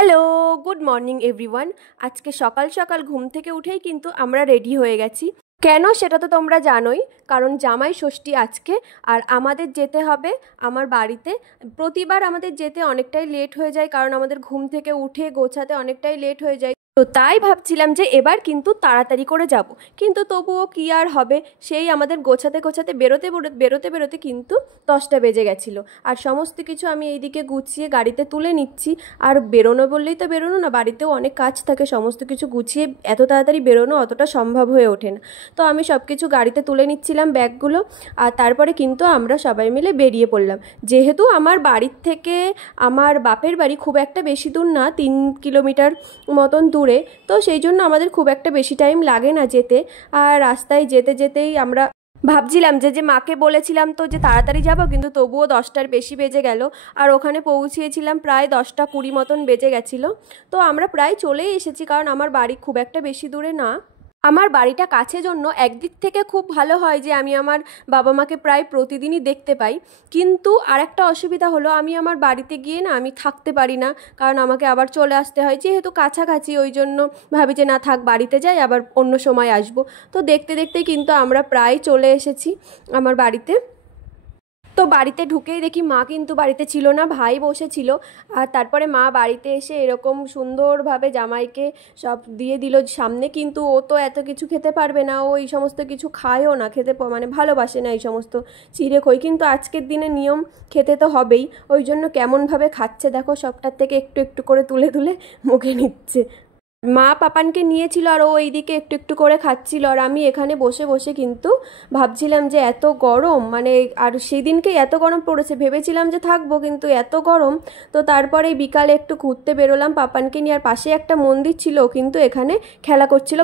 Hello, good morning everyone. আজকে সকাল সকাল ঘুম থেকে উঠেই কিন্তু আমরা রেডি হয়ে গেছি। কেন সেটা তো তোমরা জানোই, কারণ জামাই ষষ্ঠী আজকে। আর আমাদের যেতে হবে আমার বাড়িতে। প্রতিবার আমাদের যেতে অনেকটাই লেট হয়ে যায়, কারণ আমাদের ঘুম থেকে উঠে গোছাতে অনেকটাই লেট হয়ে যায়। তো তাই ভাবছিলাম যে এবার কিন্তু তাড়াতাড়ি করে যাব, কিন্তু তবুও কি আর হবে, সেই আমাদের গোছাতে গোছাতে বেরোতে কিন্তু 10টা বেজে গেছিলো। আর সমস্ত কিছু আমি এইদিকে গুছিয়ে গাড়িতে তুলে নিচ্ছি। আর বেরোনো বললেই তো বেরোনো না, বাড়িতেও অনেক কাজ থাকে, সমস্ত কিছু গুছিয়ে এত তাড়াতাড়ি বেরোনো অতটা সম্ভব হয়ে ওঠে না। তো আমি সব কিছু গাড়িতে তুলে নিচ্ছিলাম, ব্যাগগুলো। আর তারপরে কিন্তু আমরা সবাই মিলে বেরিয়ে পড়লাম। যেহেতু আমার বাড়ির থেকে আমার বাপের বাড়ি খুব একটা বেশি দূর না, 3 কিলোমিটার মতন দূরে, তো সেই জন্য আমাদের খুব একটা বেশি টাইম লাগে না যেতে। আর রাস্তায় যেতে যেতেই আমরা ভাবছিলাম যে মাকে বলেছিলাম তো যে তাড়াতাড়ি যাব, কিন্তু তবুও 10টার বেশি বেজে গেল। আর ওখানে পৌঁছিয়েছিলাম প্রায় 10টা 20 মতন বেজে গেছিলো। তো আমরা প্রায় চলেই এসেছি, কারণ আমার বাড়ি খুব একটা বেশি দূরে না। আমার বাড়িটা কাছে জন্য একদিক থেকে খুব ভালো হয় যে আমি আমার বাবা মাকে প্রায় প্রতিদিনই দেখতে পাই। কিন্তু আরেকটা অসুবিধা হলো, আমি আমার বাড়িতে গিয়ে না আমি থাকতে পারি না, কারণ আমাকে আবার চলে আসতে হয়। যেহেতু কাছাকাছি, ওই জন্য ভাবি যে না থাক, বাড়িতে যাই, আবার অন্য সময় আসবো। তো দেখতে দেখতে কিন্তু আমরা প্রায় চলে এসেছি আমার বাড়িতে। তো বাড়িতে ঢুকেই দেখি মা কিন্তু বাড়িতে ছিল না, ভাই বসেছিল। আর তারপরে মা বাড়িতে এসে এরকম সুন্দরভাবে জামাইকে সব দিয়ে দিল সামনে। কিন্তু ও তো এত কিছু খেতে পারবে না, ও এই সমস্ত কিছু খায়ও না, মানে ভালোবাসে না এই সমস্ত চিড়ে খই। কিন্তু আজকের দিনে নিয়ম, খেতে তো হবেই। ওই জন্য কেমনভাবে খাচ্ছে দেখো, সবটার থেকে একটু একটু করে তুলে তুলে মুখে নিচ্ছে। মা পাপানকে নিয়েছিল, আর ও এইদিকে একটু একটু করে খাচ্ছিল, আর আমি এখানে বসে বসে কিন্তু ভাবছিলাম যে এত গরম, মানে আর সেদিনকে এত গরম পড়েছে, ভেবেছিলাম যে থাকবো, কিন্তু এত গরম। তো তারপরে বিকালে একটু ঘুরতে বেরোলাম পাপানকে নিয়ে, আর পাশে একটা মন্দির ছিল, কিন্তু এখানে খেলা করছিল